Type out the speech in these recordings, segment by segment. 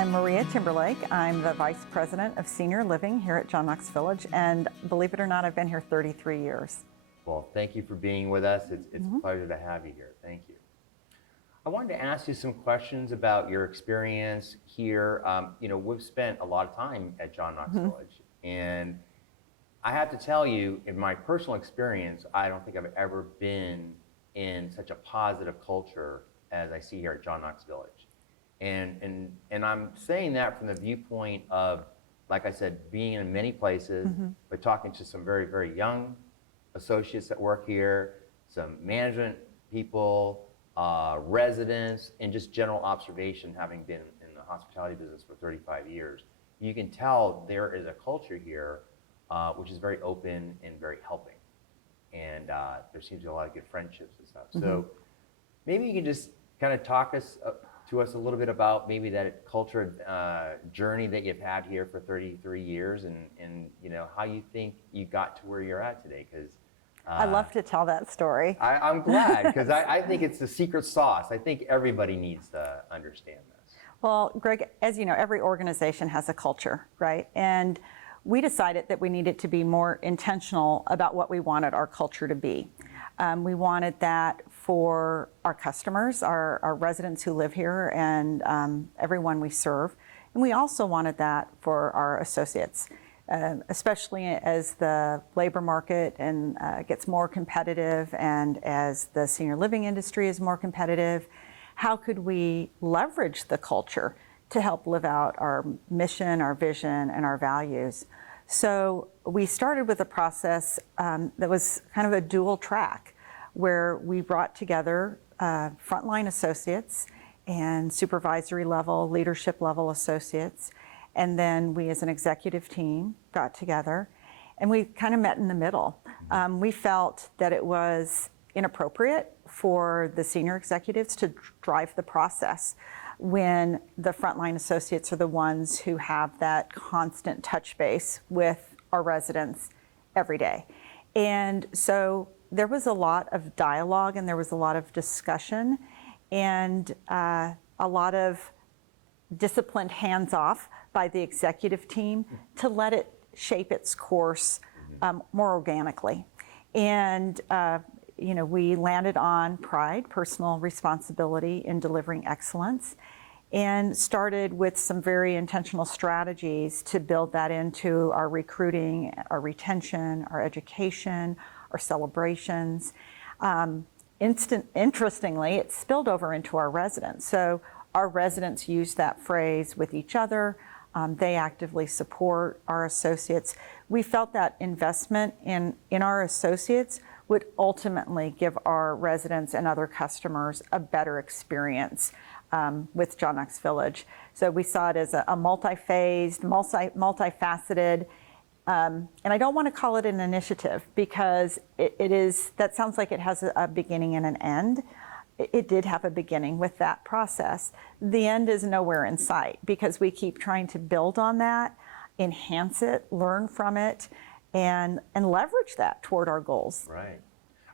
I'm Maria Timberlake. I'm the Vice President of Senior Living here at John Knox Village, and believe it or not, I've been here 33 years. Well, thank you for being with us. It's a pleasure to have you here. Thank you. I wanted to ask you some questions about your experience here. We've spent a lot of time at John Knox Village, and I have to tell you, in my personal experience, I don't think I've ever been in such a positive culture as I see here at John Knox Village. And I'm saying that from the viewpoint of, like I said, being in many places, but talking to some very, very young associates that work here, some management people, residents, and just general observation, having been in the hospitality business for 35 years. You can tell there is a culture here which is very open and very helping. And there seems to be a lot of good friendships and stuff. So maybe you can just kind of talk to us a little bit about maybe that culture journey that you've had here for 33 years and how you think you got to where you're at today. Because I love to tell that story. I'm glad, because I think it's the secret sauce. I think everybody needs to understand this. Well, Greg, as you know, every organization has a culture, right? And we decided that we needed to be more intentional about what we wanted our culture to be. We wanted that for our customers, our residents who live here, and everyone we serve. And we also wanted that for our associates, especially as the labor market gets more competitive and as the senior living industry is more competitive. How could we leverage the culture to help live out our mission, our vision, and our values? So we started with a process that was kind of a dual track, where we brought together frontline associates and supervisory level, leadership level associates. And then we as an executive team got together and we kind of met in the middle. We felt that it was inappropriate for the senior executives to drive the process when the frontline associates are the ones who have that constant touch base with our residents every day. And so there was a lot of dialogue and there was a lot of discussion and a lot of disciplined hands-off by the executive team to let it shape its course more organically. And we landed on pride, personal responsibility in delivering excellence, and started with some very intentional strategies to build that into our recruiting, our retention, our education, our celebrations. Interestingly, it spilled over into our residents. So our residents use that phrase with each other. They actively support our associates. We felt that investment in our associates would ultimately give our residents and other customers a better experience with John Knox Village. So we saw it as a multi-phased, multifaceted, and I don't want to call it an initiative because that sounds like it has a beginning and an end. It did have a beginning with that process. The end is nowhere in sight because we keep trying to build on that, enhance it, learn from it, and leverage that toward our goals. Right.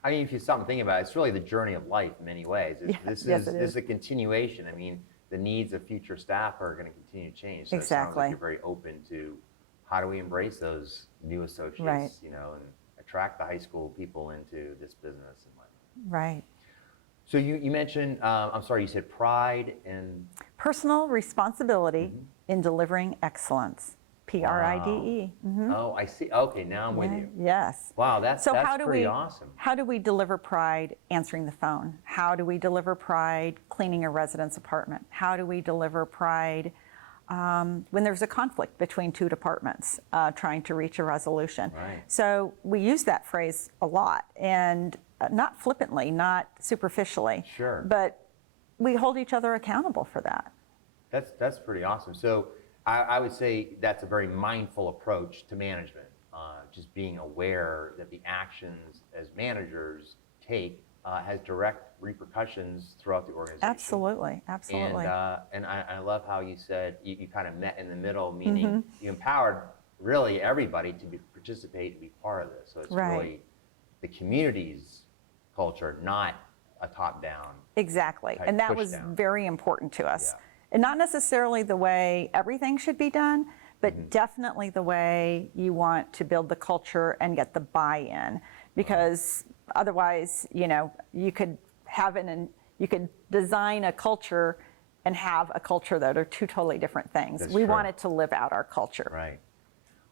I mean, if you stop and think about it, it's really the journey of life in many ways. This is a continuation. I mean, the needs of future staff are going to continue to change. So Exactly. It sounds like you're very open to how do we embrace those new associates, Right. And attract the high school people into this business and whatnot. Right. So you mentioned, I'm sorry, you said pride and Personal responsibility in delivering excellence. P-R-I-D-E. Oh, I see. Okay, now I'm with you. Yes. Wow, that's pretty awesome. How do we deliver pride answering the phone? How do we deliver pride cleaning a resident's apartment? How do we deliver pride when there's a conflict between two departments trying to reach a resolution? Right. So we use that phrase a lot, and not flippantly, not superficially. Sure. But we hold each other accountable for that. That's pretty awesome. So I would say that's a very mindful approach to management, just being aware that the actions as managers take has direct repercussions throughout the organization. Absolutely, absolutely. And I love how you said you kind of met in the middle, meaning you empowered really everybody to participate and be part of this. So it's Right. really the community's culture, not a top-down. Exactly, type and that push was down. very important to us. And not necessarily the way everything should be done, but definitely the way you want to build the culture and get the buy-in. Because otherwise, you could you could design a culture and have a culture that are two totally different things. That's we true. wanted to live out our culture. Right.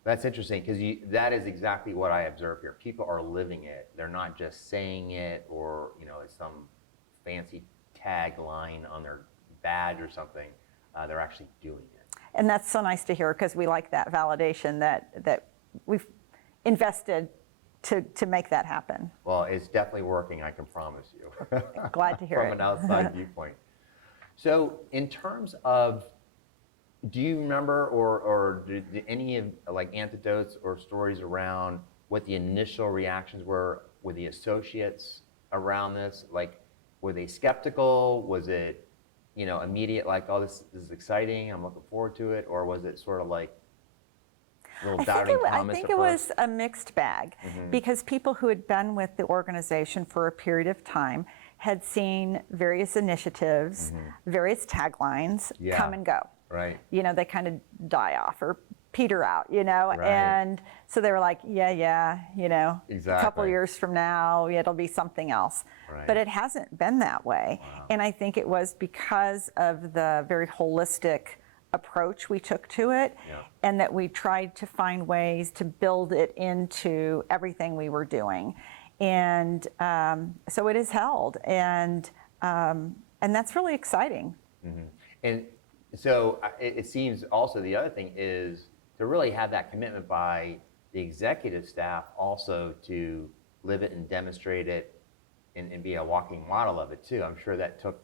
That's interesting because that is exactly what I observe here. People are living it. They're not just saying it or, it's some fancy tagline on their badge or something. They're actually doing it. And that's so nice to hear because we like that validation that we've invested to make that happen. Well, it's definitely working, I can promise you. Glad to hear From it. an outside viewpoint. So in terms of, do you remember or do any of anecdotes or stories around what the initial reactions were with the associates around this? Like, were they skeptical? Was it, immediate, like, oh, this is exciting, I'm looking forward to it? Or was it sort of like little doubting I Thomas think at it first? was a mixed bag because people who had been with the organization for a period of time had seen various initiatives, various taglines come and go. Right. They kind of die off or peter out, Right. and so they were like, a couple Exactly. years from now, it'll be something else. Right. But it hasn't been that way. Wow. And I think it was because of the very holistic approach we took to it, Yeah. and that we tried to find ways to build it into everything we were doing. And so it is held, and that's really exciting. And so it seems also the other thing is to really have that commitment by the executive staff also to live it and demonstrate it and be a walking model of it too. I'm sure that took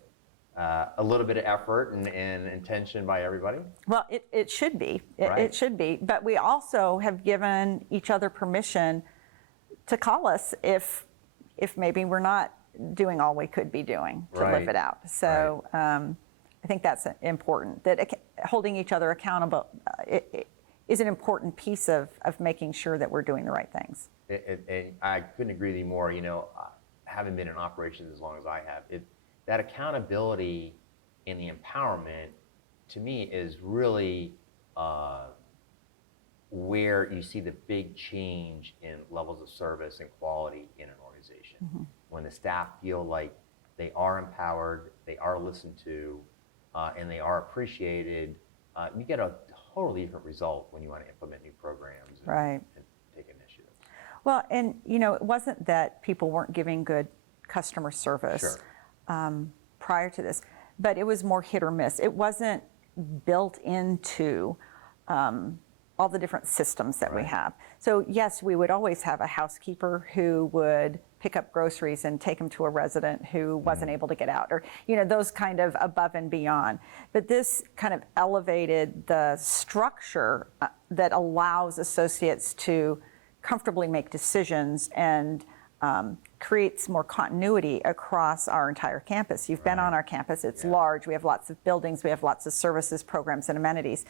a little bit of effort and intention by everybody. Well, it should be. Right. It should be. But we also have given each other permission to call us if maybe we're not doing all we could be doing to Right. live it out. So I think that's important. That holding each other accountable is an important piece of making sure that we're doing the right things. I couldn't agree with you more. Having been in operations as long as I have, that accountability and the empowerment, to me, is really where you see the big change in levels of service and quality in an organization. When the staff feel like they are empowered, they are listened to, and they are appreciated, you get a totally different result when you want to implement new programs Right. and take initiative. Well, and it wasn't that people weren't giving good customer service. Sure. Prior to this, but it was more hit or miss. It wasn't built into all the different systems that we Right. have. So yes, we would always have a housekeeper who would pick up groceries and take them to a resident who wasn't able to get out, or those kind of above and beyond. But this kind of elevated the structure that allows associates to comfortably make decisions and creates more continuity across our entire campus. You've been on our campus, it's large, we have lots of buildings, we have lots of services, programs, and amenities.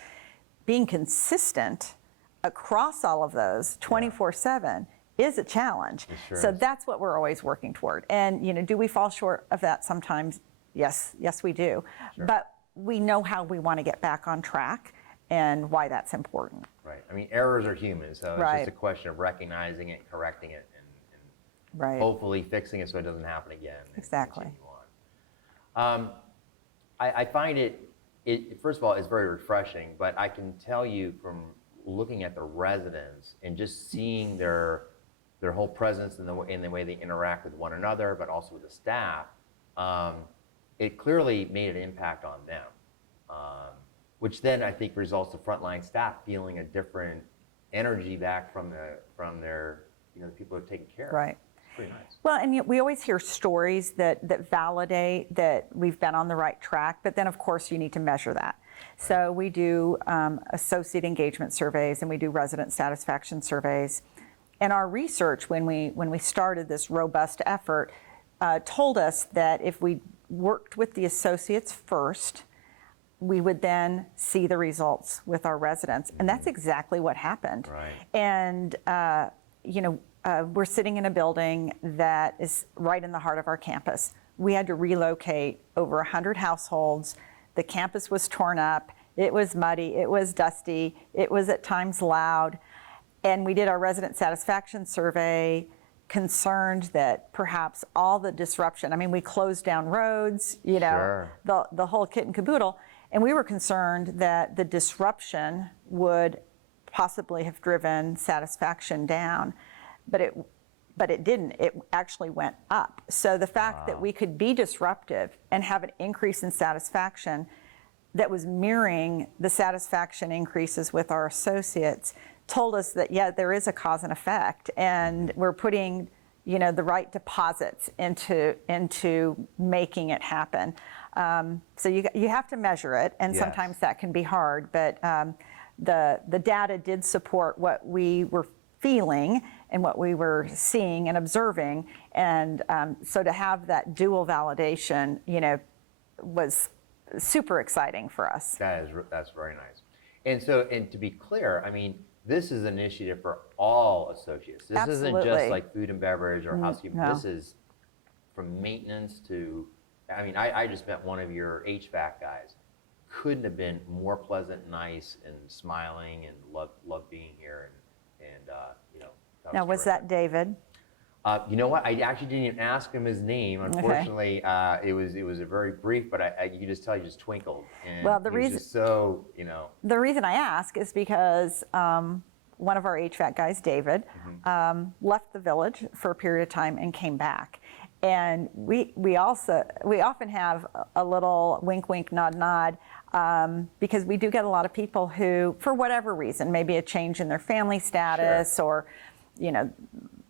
Being consistent across all of those 24/7 is a challenge. It sure So is. that's what we're always working toward. And do we fall short of that sometimes? Yes, we do. Sure. But we know how we want to get back on track and why that's important. Right. I mean, errors are human, so it's Right. just a question of recognizing it, correcting it, and Right. hopefully fixing it so it doesn't happen again. and Exactly. continue on. I find it, first of all, it's very refreshing, but I can tell you from looking at the residents and just seeing their whole presence in the way they interact with one another, but also with the staff, it clearly made an impact on them, which then I think results to frontline staff feeling a different energy back from their the people who are taking care of. Right. It's pretty nice. Well, and yet we always hear stories that validate that we've been on the right track, but then of course you need to measure that. So we do associate engagement surveys and we do resident satisfaction surveys. And our research, when we started this robust effort, told us that if we worked with the associates first, we would then see the results with our residents. And that's exactly what happened. Right. And, we're sitting in a building that is right in the heart of our campus. We had to relocate over 100 households. The campus was torn up. It was muddy. It was dusty. It was at times loud. And we did our resident satisfaction survey, concerned that perhaps all the disruption, I mean, we closed down roads, you know, Sure. the whole kit and caboodle. And we were concerned that the disruption would possibly have driven satisfaction down. But it didn't. It actually went up. So the fact that we could be disruptive and have an increase in satisfaction that was mirroring the satisfaction increases with our associates told us that, yeah, there is a cause and effect, and we're putting, you know, the right deposits into making it happen. So you have to measure it, and Yes. sometimes that can be hard, but the data did support what we were feeling and what we were seeing and observing, and so to have that dual validation, you know, was super exciting for us. That's very nice. And so, and to be clear, I mean, this is an initiative for all associates. This isn't just Absolutely. like food and beverage or housekeeping. no. This is from maintenance to, I mean, I just met one of your HVAC guys. Couldn't have been more pleasant, nice, and smiling, and loved being here. And you know. Now, was that David? You know what? I actually didn't even ask him his name. Unfortunately, it was a very brief, but you could just tell he just twinkled. And Well, the he was reason- just so, you know. The reason I ask is because one of our HVAC guys, David, left the village for a period of time and came back. And we often have a little wink, wink, nod, nod, because we do get a lot of people who, for whatever reason, maybe a change in their family status, or, you know,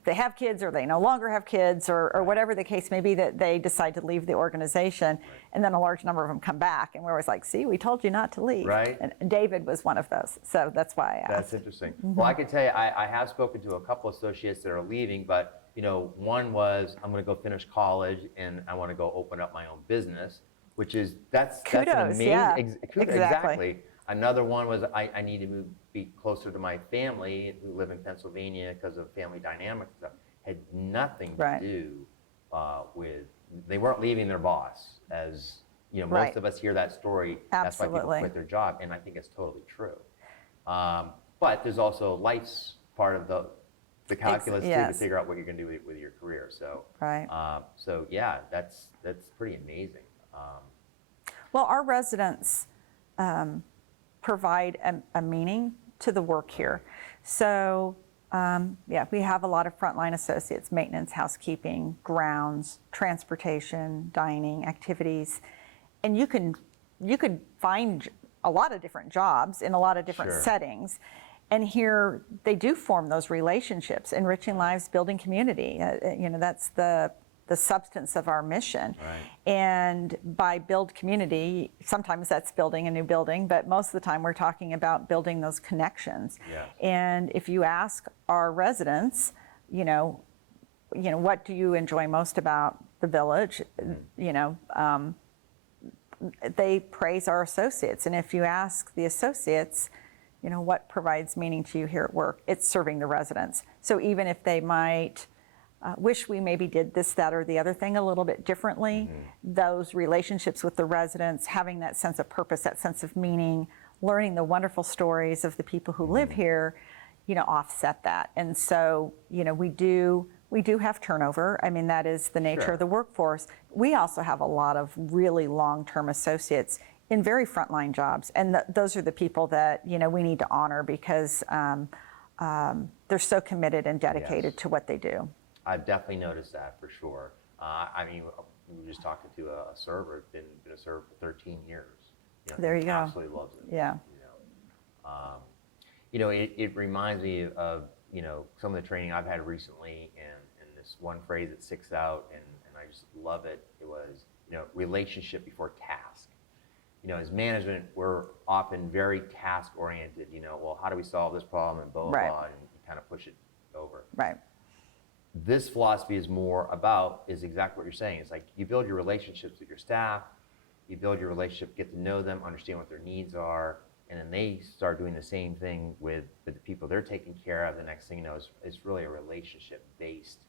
they have kids or they no longer have kids, or whatever the case may be, that they decide to leave the organization. And then a large number of them come back, and we're always like, see, we told you not to leave. Right. And David was one of those. So that's why I asked. That's interesting. Well, I can tell you, I have spoken to a couple associates that are leaving, but you know, one was, I'm going to go finish college and I want to go open up my own business, which is that's an Kudos, amazing. yeah. Exactly. Exactly. Another one was I need to be closer to my family who live in Pennsylvania because of family dynamics. Stuff. Had nothing to Right. do with, they weren't leaving their boss. As you know, most Right. of us hear that story. That's why people Absolutely. quit their job, and I think it's totally true. But there's also life's part of the calculus too, to yes. figure out what you're going to do with your career. So, Right. So yeah, that's pretty amazing. Well, our residents provide a meaning to the work here. So, yeah, we have a lot of frontline associates: maintenance, housekeeping, grounds, transportation, dining, activities, and you could find a lot of different jobs in a lot of different Sure. settings. And here they do form those relationships, enriching lives, building community. You know, that's the substance of our mission. Right. And by build community, sometimes that's building a new building, but most of the time we're talking about building those connections. Yes. And if you ask our residents, you know, what do you enjoy most about the village? You know, they praise our associates. And if you ask the associates, you know, what provides meaning to you here at work? It's serving the residents. So even if they might wish we maybe did this, that, or the other thing a little bit differently, those relationships with the residents, having that sense of purpose, that sense of meaning, learning the wonderful stories of the people who live here, you know, offset that. And so, you know, we do have turnover. I mean, that is the nature Sure. of the workforce. We also have a lot of really long-term associates in very frontline jobs, and those are the people that, you know, we need to honor because they're so committed and dedicated Yes. to what they do. I've definitely noticed that for sure. I mean, we were just talking to a server, been a server for 13 years. You know, There you go. Absolutely loves it. Yeah. You know, it reminds me of, you know, some of the training I've had recently, and this one phrase that sticks out, and I just love it. It was, you know, relationship before task. You know, as management, we're often very task oriented. You know, well, how do we solve this problem, and blah blah Right. blah, and you kind of push it over. Right. This philosophy is more about, is exactly what you're saying. It's like you build your relationships with your staff, you build your relationship, get to know them, understand what their needs are, and then they start doing the same thing with the people they're taking care of. The next thing you know, it's really a relationship-based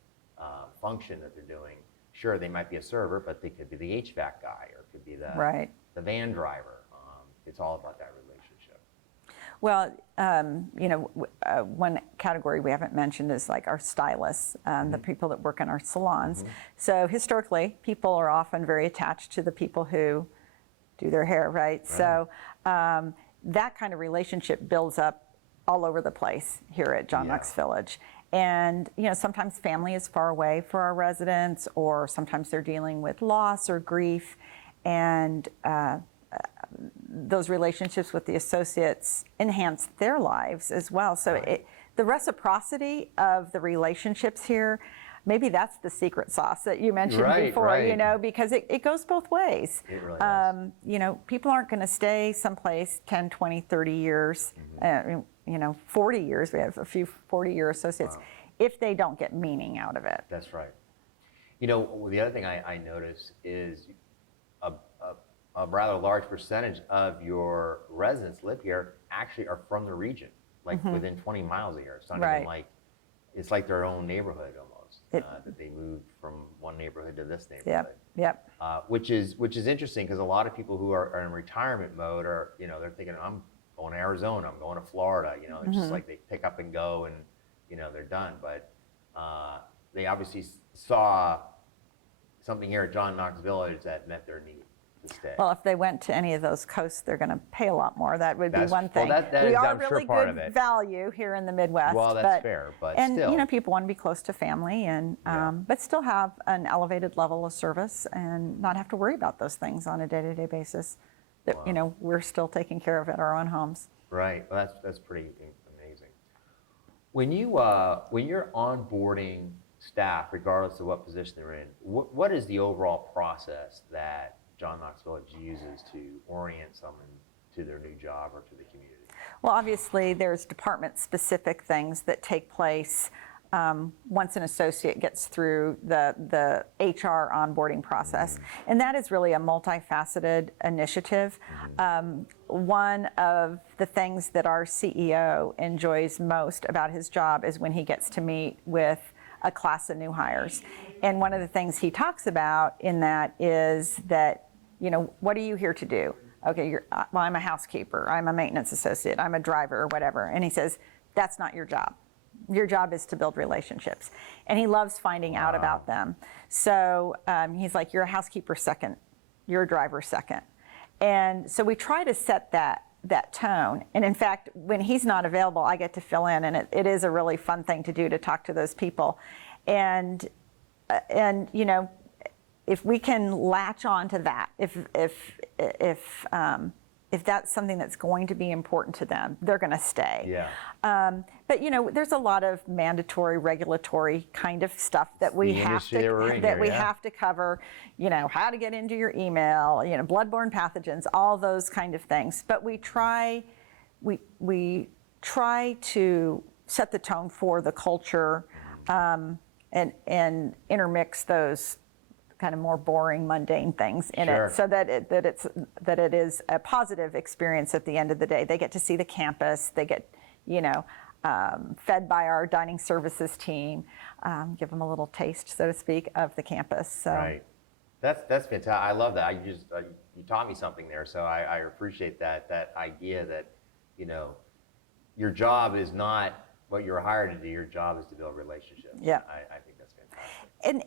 function that they're doing. sure, they might be a server, but they could be the HVAC guy, or could be the Right. the van driver. It's all about that relationship. Well, one category we haven't mentioned is like our stylists, the people that work in our salons. So historically, people are often very attached to the people who do their hair, right? So that kind of relationship builds up all over the place here at John Knox Village. And, sometimes family is far away for our residents, or sometimes they're dealing with loss or grief. And those relationships with the associates enhance their lives as well. So the reciprocity of the relationships here, maybe that's the secret sauce that you mentioned before, because it goes both ways. It really does. People aren't going to stay someplace 10, 20, 30 years, 40 years. We have a few 40-year associates, if they don't get meaning out of it. That's right. The other thing I notice is a rather large percentage of your residents live here actually are from the region, like within 20 miles of here. It's not even like, it's like their own neighborhood almost, that they moved from one neighborhood to this neighborhood. Yep. Which is interesting, because a lot of people who are in retirement mode are, they're thinking, I'm going to Arizona, I'm going to Florida, it's just like they pick up and go and, they're done. But they obviously saw something here at John Knox Village that met their need to stay. Well, if they went to any of those coasts, they're going to pay a lot more. That would be one thing. Well, that we is, are I'm sure, really part good of it. value here in the Midwest. Well, that's fair, but still. And, people want to be close to family, and but still have an elevated level of service and not have to worry about those things on a day-to-day basis that, we're still taking care of at our own homes. Right. Well, that's pretty amazing. When you're onboarding staff, regardless of what position they're in, what is the overall process that John Knox Village uses to orient someone to their new job or to the community? Well, obviously, there's department-specific things that take place once an associate gets through the HR onboarding process. And that is really a multifaceted initiative. One of the things that our CEO enjoys most about his job is when he gets to meet with a class of new hires. And one of the things he talks about in that is that, what are you here to do? Okay, well, I'm a housekeeper, I'm a maintenance associate, I'm a driver, or whatever. And he says, that's not your job. Your job is to build relationships. And he loves finding out about them. So he's like, you're a housekeeper second, you're a driver second. And so we try to set that tone. And in fact, when he's not available, I get to fill in, and it is a really fun thing to do, to talk to those people. And if we can latch on to that, if that's something that's going to be important to them, they're going to stay. Yeah. But there's a lot of mandatory regulatory kind of stuff that we have to cover. How to get into your email, bloodborne pathogens, all those kind of things. But we try to set the tone for the culture, and intermix those kind of more boring, mundane things in it, so that it is a positive experience at the end of the day. They get to see the campus. They get, fed by our dining services team. Give them a little taste, so to speak, of the campus. So. Right. That's fantastic. I love that. You taught me something there, so I appreciate that idea that, your job is not what you're hired to do. Your job is to build relationships. Yeah. I think that's fantastic. And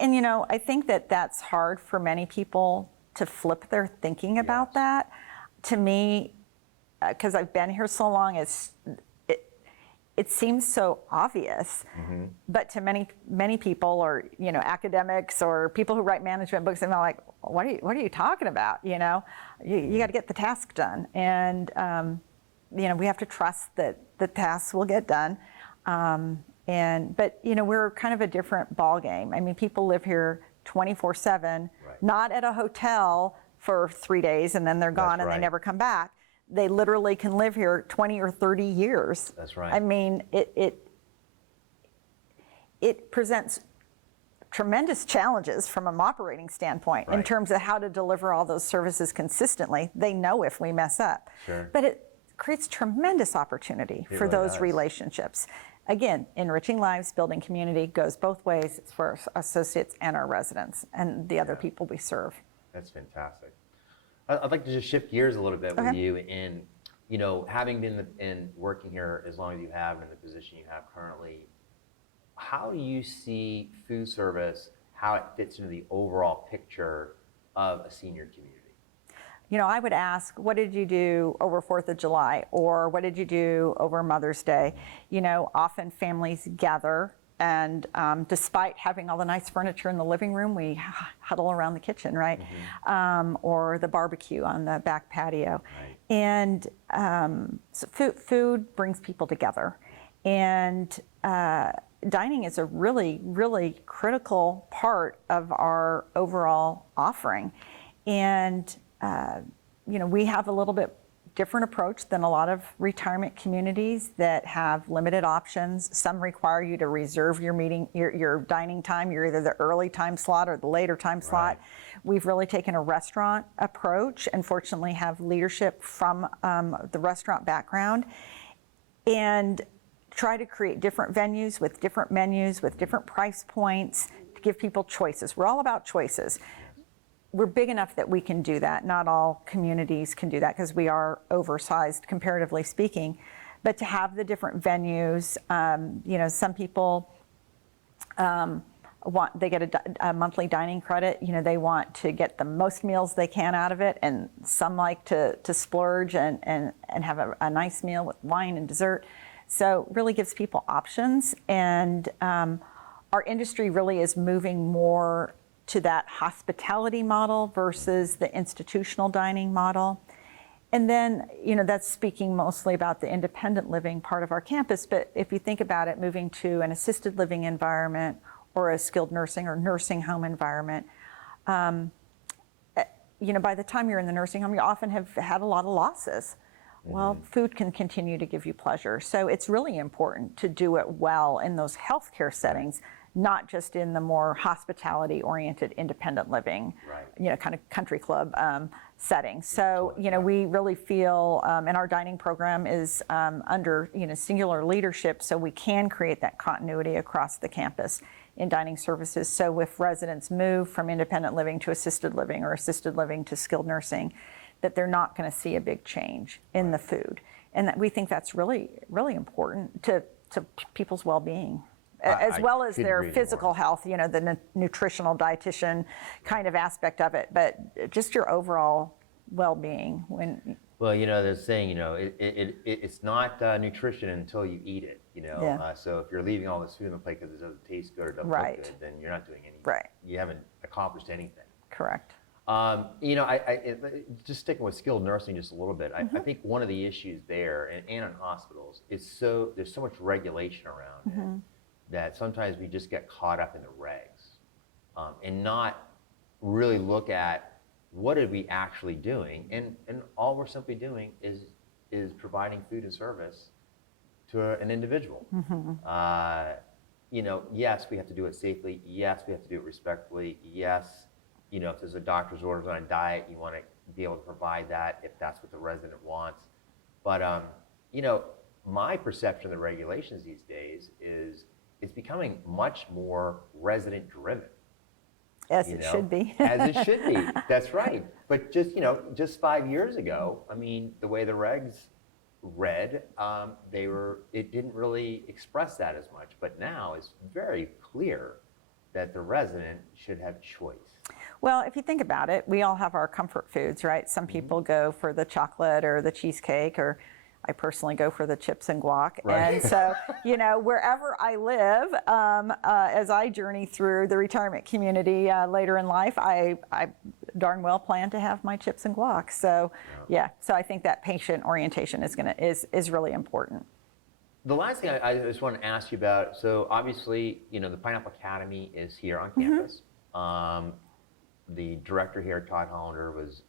I think that that's hard for many people to flip their thinking about that. To me, because I've been here so long, it seems so obvious, but to many people, or academics or people who write management books, and they're like, what are you talking about? You got to get the task done, and we have to trust that the tasks will get done. But we're kind of a different ball game. I mean, people live here 24/7, not at a hotel for 3 days and then they're gone and they never come back. They literally can live here 20 or 30 years. That's right. I mean, it presents tremendous challenges from an operating standpoint in terms of how to deliver all those services consistently. They know if we mess up. Sure. But it creates tremendous opportunity for those relationships. again, enriching lives, building community goes both ways. It's for our associates and our residents and the other people we serve. That's fantastic. I'd like to just shift gears a little bit with you, and having been in working here as long as you have in the position you have currently, how do you see food service, how it fits into the overall picture of a senior community? I would ask, what did you do over 4th of July? Or what did you do over Mother's Day? Often families gather, and despite having all the nice furniture in the living room, we huddle around the kitchen, right? Or the barbecue on the back patio. Right. And so food brings people together. And dining is a really, really critical part of our overall offering. And we have a little bit different approach than a lot of retirement communities that have limited options. Some require you to reserve your dining time. You're either the early time slot or the later time slot. We've really taken a restaurant approach, and fortunately have leadership from the restaurant background, and try to create different venues with different menus, with different price points, to give people choices. We're all about choices. We're big enough that we can do that. Not all communities can do that because we are oversized, comparatively speaking. But to have the different venues, some people they get a monthly dining credit. They want to get the most meals they can out of it, and some like to splurge and have a nice meal with wine and dessert. So really gives people options, and our industry really is moving more to that hospitality model versus the institutional dining model. And then, that's speaking mostly about the independent living part of our campus, but if you think about it, moving to an assisted living environment or a skilled nursing or nursing home environment, by the time you're in the nursing home, you often have had a lot of losses. Well, food can continue to give you pleasure. So it's really important to do it well in those healthcare settings, not just in the more hospitality-oriented independent living, kind of country club setting. So, we really feel, and our dining program is under, singular leadership, so we can create that continuity across the campus in dining services. So if residents move from independent living to assisted living or assisted living to skilled nursing, that they're not going to see a big change in the food. And that we think that's really, really important to people's well-being, as well as their physical health, the nutritional dietitian kind of aspect of it, but just your overall well-being. Well, they're saying, it's not nutrition until you eat it, So if you're leaving all this food on the plate because it doesn't taste good or doesn't look good, then you're not doing anything. You haven't accomplished anything. Correct. Just sticking with skilled nursing just a little bit, I think one of the issues there, and in hospitals, is there's so much regulation around it that sometimes we just get caught up in the regs and not really look at what are we actually doing, and all we're simply doing is providing food and service to an individual. Yes, we have to do it safely. Yes, we have to do it respectfully. Yes, if there's a doctor's orders on a diet, you want to be able to provide that if that's what the resident wants. But, my perception of the regulations these days is it's becoming much more resident driven. As it should be. As it should be. That's right. But just 5 years ago, the way the regs read, it didn't really express that as much. But now it's very clear that the resident should have choice. Well, if you think about it, we all have our comfort foods, right? Some people go for the chocolate or the cheesecake, or I personally go for the chips and guac. And so, wherever I live, as I journey through the retirement community later in life, I darn well plan to have my chips and guac. So, so I think that patient orientation is really important. The last thing I just want to ask you about, so obviously, the Pineapple Academy is here on campus. The director here, Todd Hollander, was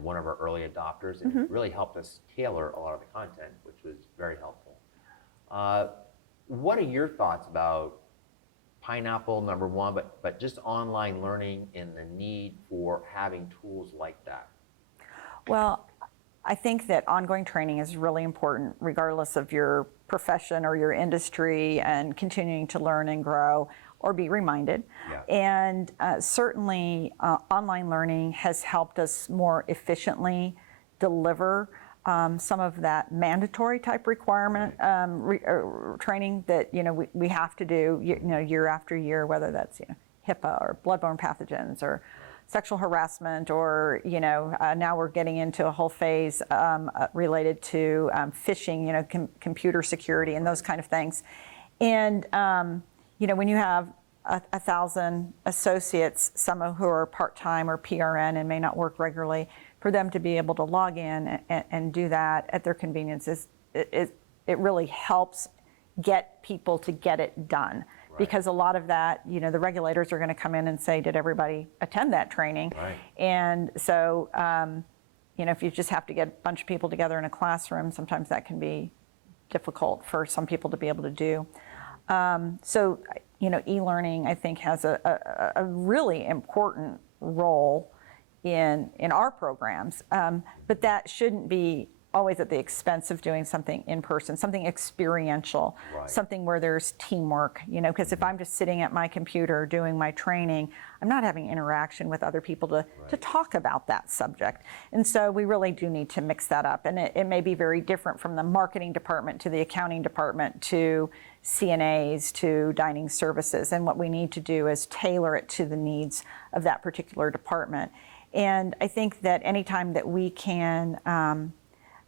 one of our early adopters, and really helped us tailor a lot of the content, which was very helpful. What are your thoughts about Pineapple, number one, but just online learning and the need for having tools like that? Well, I think that ongoing training is really important regardless of your profession or your industry, and continuing to learn and grow or be reminded. Yeah. And certainly online learning has helped us more efficiently deliver some of that mandatory type requirement training that we have to do year after year, whether that's HIPAA or bloodborne pathogens or sexual harassment, or now we're getting into a whole phase related to phishing, computer security and those kind of things. And when you have 1,000 associates, some of who are part-time or PRN and may not work regularly, for them to be able to log in and do that at their convenience it really helps get people to get it done. Right. Because a lot of that, the regulators are going to come in and say, did everybody attend that training? Right. And so, if you just have to get a bunch of people together in a classroom, sometimes that can be difficult for some people to be able to do. So, e-learning, I think, has a really important role in our programs, but that shouldn't be always at the expense of doing something in person, something experiential, right. Something where there's teamwork, because if I'm just sitting at my computer doing my training, I'm not having interaction with other people to talk about that subject. And so we really do need to mix that up. And it may be very different from the marketing department to the accounting department to CNAs to dining services. And what we need to do is tailor it to the needs of that particular department. And I think that anytime that we can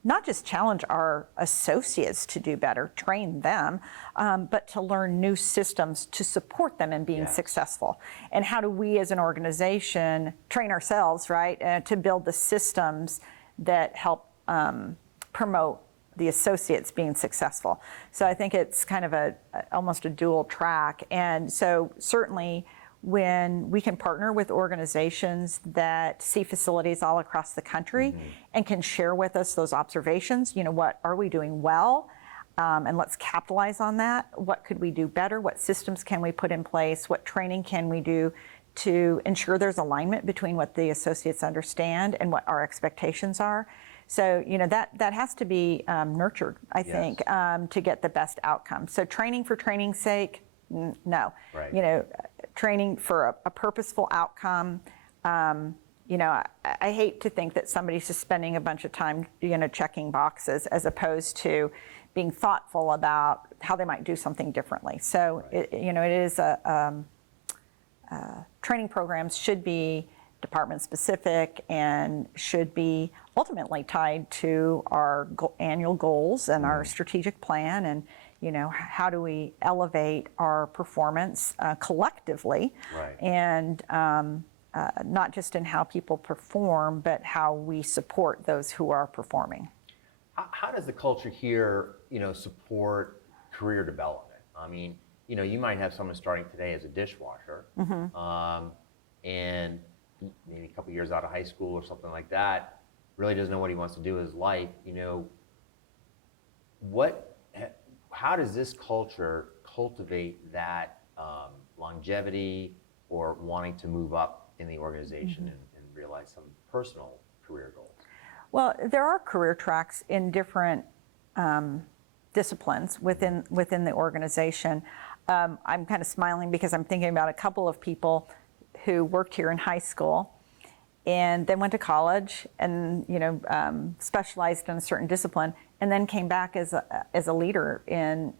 not just challenge our associates to do better, train them, but to learn new systems to support them in being successful. And how do we as an organization train ourselves, right, to build the systems that help promote the associates being successful. So I think it's kind of almost a dual track. And so certainly when we can partner with organizations that see facilities all across the country and can share with us those observations, what are we doing well? And let's capitalize on that. What could we do better? What systems can we put in place? What training can we do to ensure there's alignment between what the associates understand and what our expectations are? So, that has to be nurtured, I think, to get the best outcome. So training for training's sake, no. Right. Training for a purposeful outcome. I hate to think that somebody's just spending a bunch of time, checking boxes as opposed to being thoughtful about how they might do something differently. So, right. It is training programs should be department specific and should be ultimately tied to our annual goals and our strategic plan, and how do we elevate our performance collectively, right. And not just in how people perform, but how we support those who are performing. How does the culture here, support career development? I mean, you might have someone starting today as a dishwasher, and maybe a couple years out of high school or something like that, really doesn't know what he wants to do with his life. How does this culture cultivate that longevity or wanting to move up in the organization and realize some personal career goals? Well, there are career tracks in different disciplines within the organization. I'm kind of smiling because I'm thinking about a couple of people who worked here in high school and then went to college and specialized in a certain discipline, and then came back as a leader in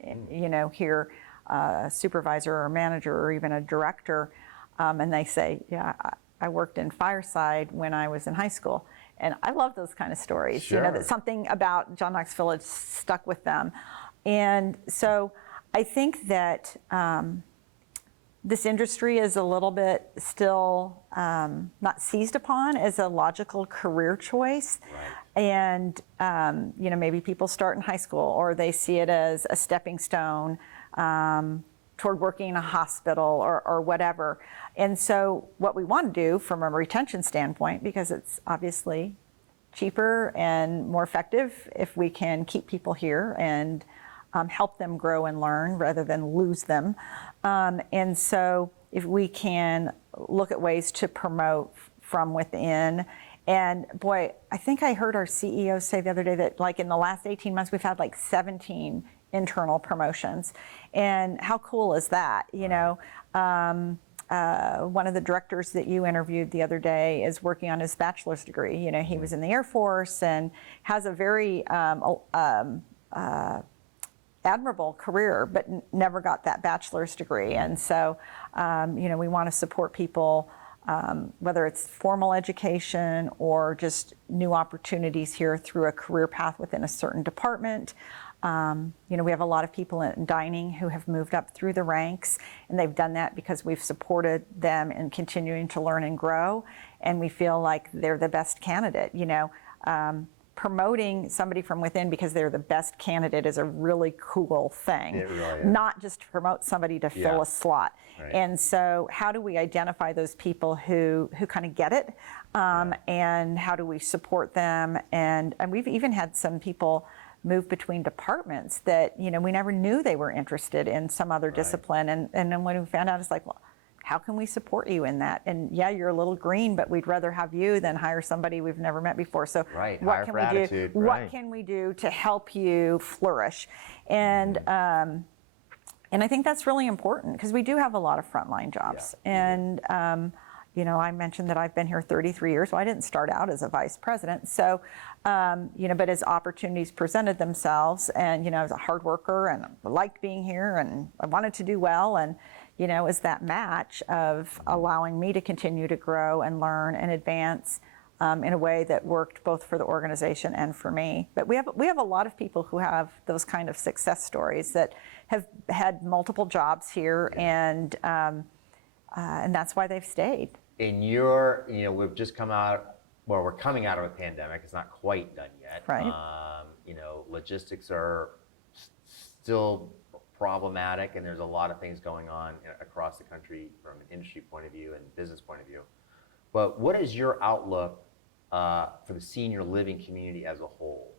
here, a supervisor or manager or even a director, and they say, I worked in Fireside when I was in high school. And I love those kind of stories. Sure. That something about John Knox Village stuck with them. And so I think that this industry is a little bit still not seized upon as a logical career choice. Right. And maybe people start in high school, or they see it as a stepping stone toward working in a hospital or whatever. And so what we want to do from a retention standpoint, because it's obviously cheaper and more effective if we can keep people here and help them grow and learn rather than lose them. And so if we can look at ways to promote from within And boy, I think I heard our CEO say the other day that like in the last 18 months, we've had like 17 internal promotions. And how cool is that? You know, one of the directors that you interviewed the other day is working on his bachelor's degree. You know, he was in the Air Force and has a very admirable career, but never got that bachelor's degree. And so, you know, we want to support people, whether it's formal education or just new opportunities here through a career path within a certain department. You know, we have a lot of people in dining who have moved up through the ranks, and they've done that because we've supported them in continuing to learn and grow, and we feel like they're the best candidate. You know, promoting somebody from within because they're the best candidate is a really cool thing. It really is. Not just to promote somebody to fill a slot. Right. And so how do we identify those people who kind of get it, and how do we support them? And we've even had some people move between departments that, you know, we never knew they were interested in some other discipline. And then when we found out, it's like, well, how can we support you in that? And yeah, you're a little green, but we'd rather have you than hire somebody we've never met before. So what can we do? What can we do to help you flourish? And and I think that's really important because we do have a lot of frontline jobs. And you know, I mentioned that I've been here 33 years. Well, I didn't start out as a vice president. So, you know, but as opportunities presented themselves, and you know, I was a hard worker and I liked being here and I wanted to do well, and you know, is that match of allowing me to continue to grow and learn and advance in a way that worked both for the organization and for me. But we have a lot of people who have those kind of success stories that have had multiple jobs here, and that's why they've stayed. In your, you know, we've just come out, well, we're coming out of a pandemic. It's not quite done yet. Right. You know, logistics are still problematic, and there's a lot of things going on across the country from an industry point of view and business point of view. But what is your outlook for the senior living community as a whole?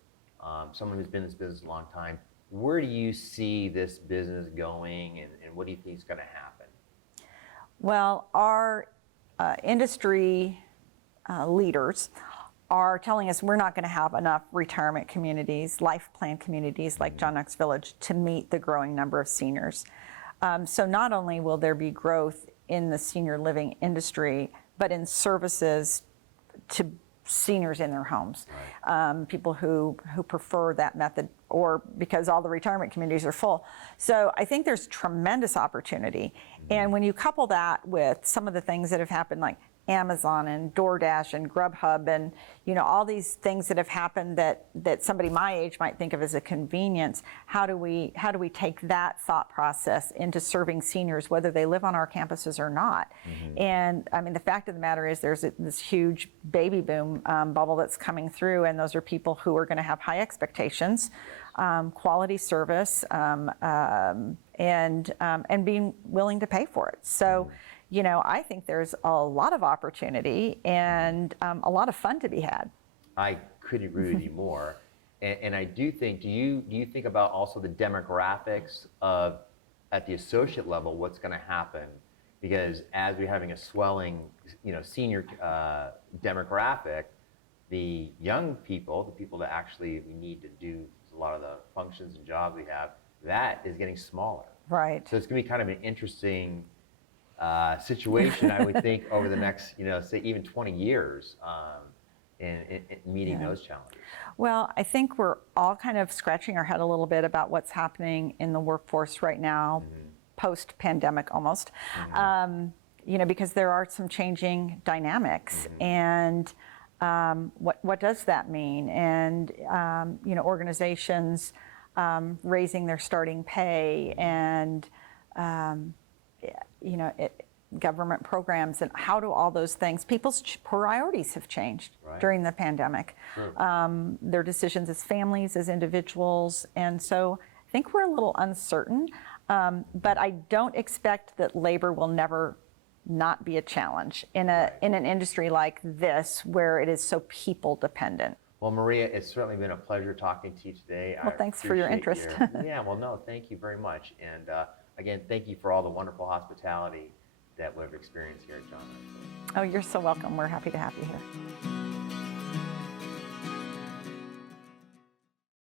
Someone who's been in this business a long time, where do you see this business going, and what do you think is going to happen? Well, our industry leaders are telling us we're not going to have enough retirement communities, life plan communities like John Knox Village to meet the growing number of seniors. So not only will there be growth in the senior living industry, but in services to seniors in their homes, people who prefer that method, or because all the retirement communities are full. So I think there's tremendous opportunity. And when you couple that with some of the things that have happened, like Amazon and DoorDash and Grubhub, and you know, all these things that have happened that somebody my age might think of as a convenience, how do we take that thought process into serving seniors, whether they live on our campuses or not? And I mean, the fact of the matter is there's this huge baby boom bubble that's coming through, and those are people who are going to have high expectations, quality service, and being willing to pay for it. So you know, I think there's a lot of opportunity and a lot of fun to be had. I couldn't agree with you more. And I do think, do you think about also the demographics of, at the associate level, what's going to happen? Because as we're having a swelling, you know, senior demographic, the young people, the people that actually we need to do a lot of the functions and jobs we have, that is getting smaller. Right. So it's going to be kind of an interesting situation, I would think, over the next, you know, say even 20 years in meeting those challenges. Well, I think we're all kind of scratching our head a little bit about what's happening in the workforce right now, post-pandemic almost, you know, because there are some changing dynamics. And what does that mean? And, you know, organizations raising their starting pay, and you know, government programs, and how do all those things, people's priorities have changed during the pandemic, their decisions as families, as individuals, and so I think we're a little uncertain, but I don't expect that labor will never not be a challenge in an industry like this where it is so people dependent. Well, Maria, it's certainly been a pleasure talking to you today. Well, thanks for your interest. Yeah, well, no, thank you very much. And again, thank you for all the wonderful hospitality that we've experienced here at John Knox. Oh, you're so welcome. We're happy to have you here.